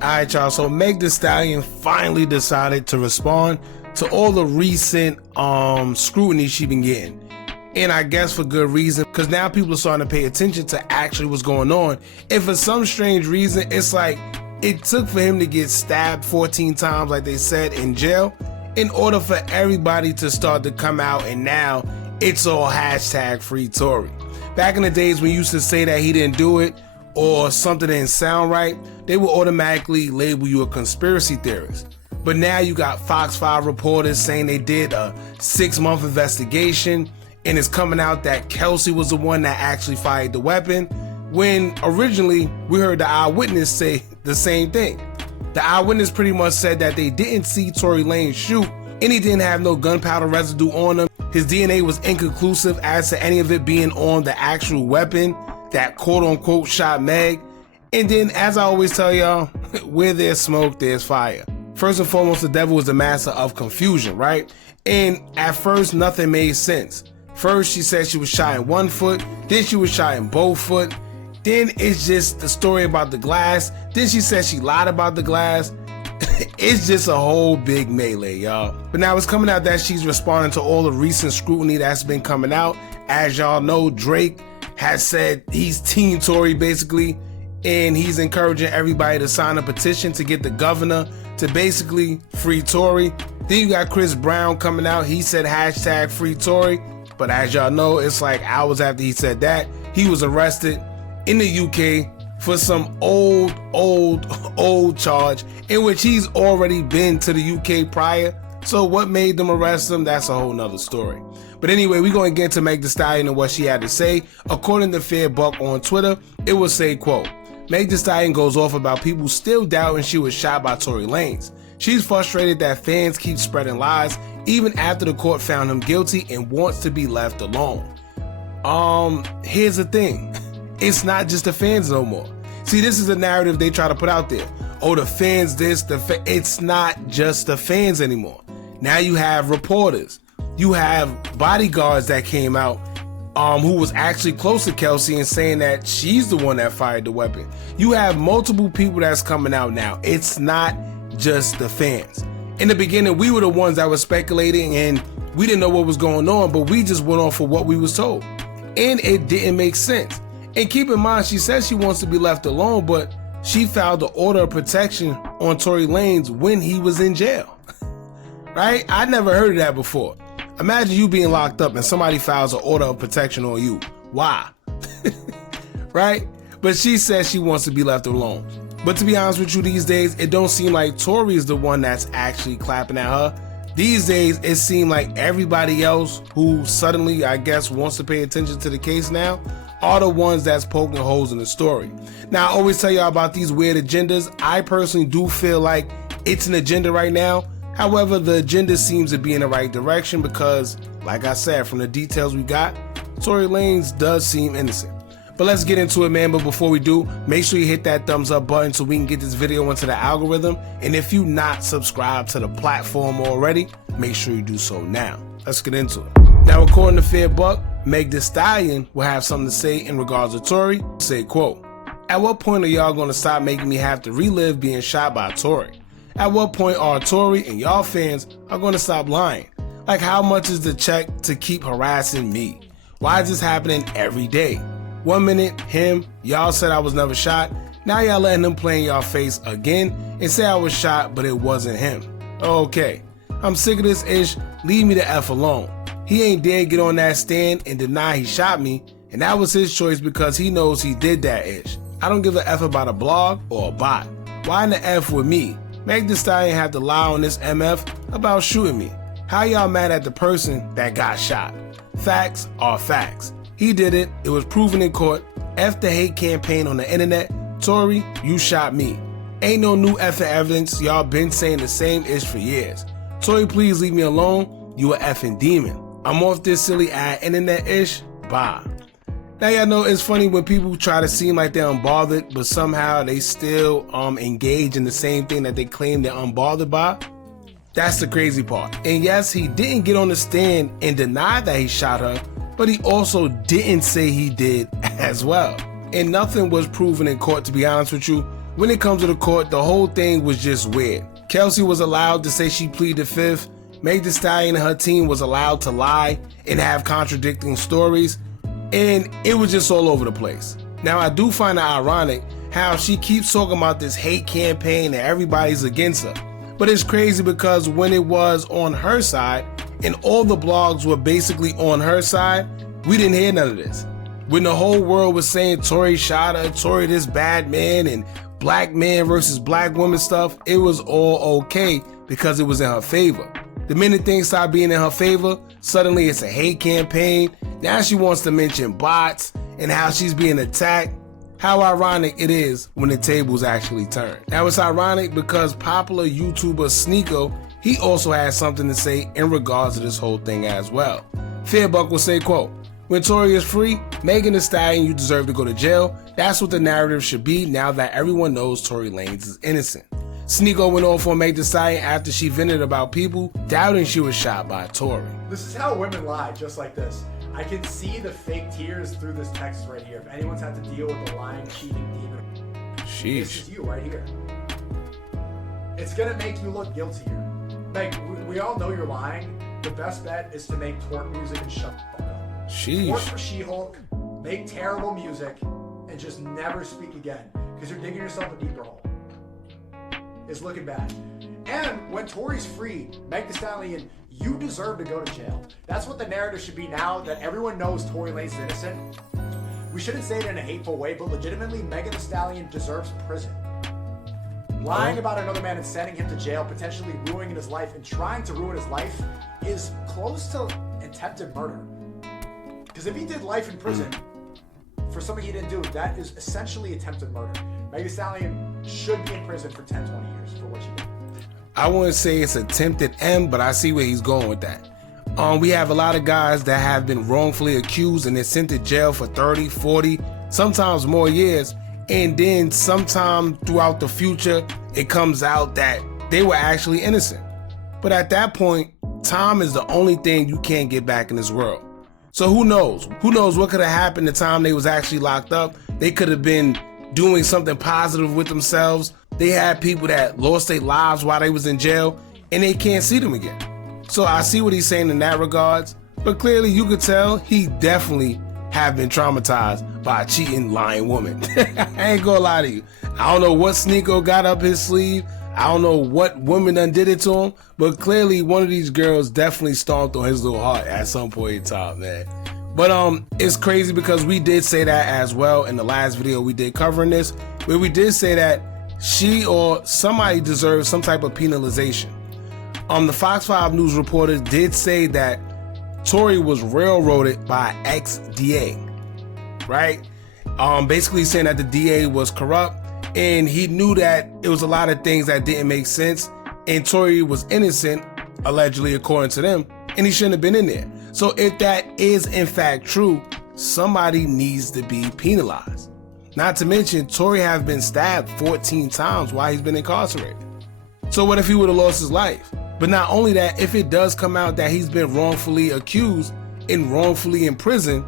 Alright y'all, so Meg Thee Stallion finally decided to respond to all the recent scrutiny she been getting. And I guess for good reason, because now people are starting to pay attention to actually what's going on. And for some strange reason, it's like it took for him to get stabbed 14 times, like they said, in jail, in order for everybody to start to come out, and now it's all hashtag free Tory. Back in the days when you used to say that he didn't do it, or something didn't sound right, they will automatically label you a conspiracy theorist. But now you got Fox 5 reporters saying they did a 6-month investigation, and it's coming out that Kelsey was the one that actually fired the weapon, when originally we heard the eyewitness say the same thing. The eyewitness pretty much said that they didn't see Tory Lanez shoot, and he didn't have no gunpowder residue on him. His DNA was inconclusive as to any of it being on the actual weapon that quote-unquote shot Meg. And then, as I always tell y'all, where there's smoke, there's fire. First and foremost, the devil is the master of confusion, right? And at first, nothing made sense. First, she said she was shot in one foot, then she was shot in both foot. Then it's just the story about the glass. Then she said she lied about the glass. It's just a whole big melee, y'all. But now it's coming out that she's responding to all the recent scrutiny that's been coming out. As y'all know, Drake has said he's Team Tory basically, and he's encouraging everybody to sign a petition to get the governor to basically free Tory. Then you got Chris Brown coming out. He said hashtag free Tory, but as y'all know, it's like hours after he said that, he was arrested in the UK for some old charge in which he's already been to the UK prior. So what made them arrest him, that's a whole nother story. But anyway, we're going to get to Meg Thee Stallion and what she had to say. According to Fair Buck on Twitter, it will say, quote, Meg Thee Stallion goes off about people still doubting she was shot by Tory Lanez. She's frustrated that fans keep spreading lies even after the court found him guilty and wants to be left alone. Here's the thing. It's not just the fans no more. See, this is a narrative they try to put out there. Oh, the fans this, it's not just the fans anymore. Now you have reporters. You have bodyguards that came out who was actually close to Kelsey and saying that she's the one that fired the weapon. You have multiple people that's coming out now. It's not just the fans. In the beginning, we were the ones that were speculating and we didn't know what was going on, but we just went off for what we was told. And it didn't make sense. And keep in mind, she says she wants to be left alone, but she filed the order of protection on Tory Lanez when he was in jail. Right? I never heard of that before. Imagine you being locked up and somebody files an order of protection on you. Why? Right? But she says she wants to be left alone. But to be honest with you, these days, it don't seem like Tory is the one that's actually clapping at her. These days, it seems like everybody else who suddenly, I guess, wants to pay attention to the case now are the ones that's poking holes in the story. Now, I always tell y'all about these weird agendas. I personally do feel like it's an agenda right now. However, the agenda seems to be in the right direction because, like I said, from the details we got, Tory Lanez does seem innocent. But let's get into it, man. But before we do, make sure you hit that thumbs up button so we can get this video into the algorithm. And if you not subscribed to the platform already, make sure you do so now. Let's get into it. Now, according to Fair Buck, Meg Thee Stallion will have something to say in regards to Tory. Say, quote, at what point are y'all going to stop making me have to relive being shot by Tory? At what point are Tory and y'all fans are going to stop lying? Like, how much is the check to keep harassing me? Why is this happening every day? 1 minute, him, y'all said I was never shot. Now y'all letting him play in y'all face again and say I was shot, but it wasn't him. Okay, I'm sick of this ish. Leave me the F alone. He ain't dare get on that stand and deny he shot me, and that was his choice because he knows he did that ish. I don't give a F about a blog or a bot. Why in the F with me? Meg Thee Stallion have to lie on this MF about shooting me. How y'all mad at the person that got shot? Facts are facts. He did it. It was proven in court. F the hate campaign on the internet. Tory, you shot me. Ain't no new effing evidence. Y'all been saying the same ish for years. Tory, please leave me alone. You a effing demon. I'm off this silly ad internet ish. Bye. Now y'all know it's funny when people try to seem like they're unbothered, but somehow they still engage in the same thing that they claim they're unbothered by. That's the crazy part. And yes, he didn't get on the stand and deny that he shot her, but he also didn't say he did as well. And nothing was proven in court, to be honest with you, when it comes to the court, the whole thing was just weird. Kelsey was allowed to say she pleaded fifth. Meg Thee Stallion and her team was allowed to lie and have contradicting stories, and it was just all over the place. Now, I do find it ironic how she keeps talking about this hate campaign and everybody's against her. But it's crazy because when it was on her side and all the blogs were basically on her side, we didn't hear none of this. When the whole world was saying Tory shot her, Tory this bad man, and black man versus black woman stuff, it was all okay because it was in her favor. The minute things start being in her favor, suddenly it's a hate campaign. Now she wants to mention bots and how she's being attacked. How ironic it is when the tables actually turn. Now it's ironic because popular YouTuber Sneako, he also has something to say in regards to this whole thing as well. Fairbuck will say, quote, "When Tory is free, Megan Thee Stallion, you deserve to go to jail. That's what the narrative should be now that everyone knows Tory Lanez is innocent." Sneako went off on Megan Thee Stallion after she vented about people doubting she was shot by Tory. This is how women lie, just like this. I can see the fake tears through this text right here. If anyone's had to deal with the lying, cheating demon, Sheesh. this is you right here. It's gonna make you look guiltier. Like, we all know you're lying. The best bet is to make twerk music and shut the fuck up. Sheesh. Twerk for She-Hulk, make terrible music, and just never speak again. Because you're digging yourself a deeper hole. It's looking bad. And when Tory's free, Meg Thee Stallion, you deserve to go to jail. That's what the narrative should be now that everyone knows Tory Lanez is innocent. We shouldn't say it in a hateful way, but legitimately, Megan Thee Stallion deserves prison. Lying about another man and sending him to jail, potentially ruining his life and trying to ruin his life is close to attempted murder. Because if he did life in prison for something he didn't do, that is essentially attempted murder. Megan Thee Stallion should be in prison for 10, 20 years for what she did. I wouldn't say it's attempted M, but I see where he's going with that. We have a lot of guys that have been wrongfully accused and they're sent to jail for 30, 40, sometimes more years. And then sometime throughout the future, it comes out that they were actually innocent. But at that point, time is the only thing you can't get back in this world. So who knows? Who knows what could have happened the time they was actually locked up? They could have been doing something positive with themselves. They had people that lost their lives while they was in jail and they can't see them again. So I see what he's saying in that regards, but clearly you could tell he definitely have been traumatized by a cheating, lying woman. I ain't gonna lie to you. I don't know what Sneako got up his sleeve. I don't know what woman done did it to him, but clearly one of these girls definitely stomped on his little heart at some point in time, man. But it's crazy because we did say that as well in the last video we did covering this, where we did say that she or somebody deserves some type of penalization. The Fox 5 News reporter did say that Tory was railroaded by ex-DA, right? Basically saying that the DA was corrupt and he knew that it was a lot of things that didn't make sense and Tory was innocent, allegedly according to them, and he shouldn't have been in there. So if that is in fact true, somebody needs to be penalized. Not to mention, Tory has been stabbed 14 times while he's been incarcerated. So what if he would have lost his life? But not only that, if it does come out that he's been wrongfully accused and wrongfully in prison,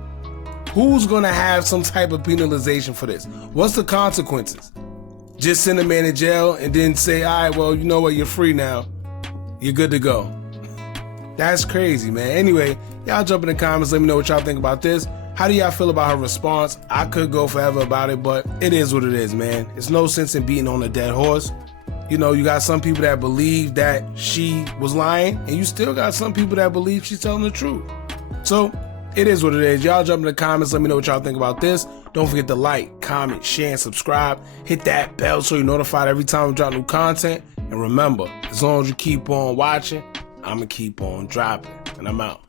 who's gonna have some type of penalization for this? What's the consequences? Just send a man in jail and then say, all right, well, you know what, you're free now. You're good to go. That's crazy, man. Anyway, y'all jump in the comments, let me know what y'all think about this. How do y'all feel about her response? I could go forever about it, but it is what it is, man. It's no sense in beating on a dead horse. You know, you got some people that believe that she was lying, and you still got some people that believe she's telling the truth. So, it is what it is. Y'all jump in the comments, let me know what y'all think about this. Don't forget to like, comment, share, and subscribe. Hit that bell so you're notified every time we drop new content. And remember, as long as you keep on watching, I'm going to keep on dropping. And I'm out.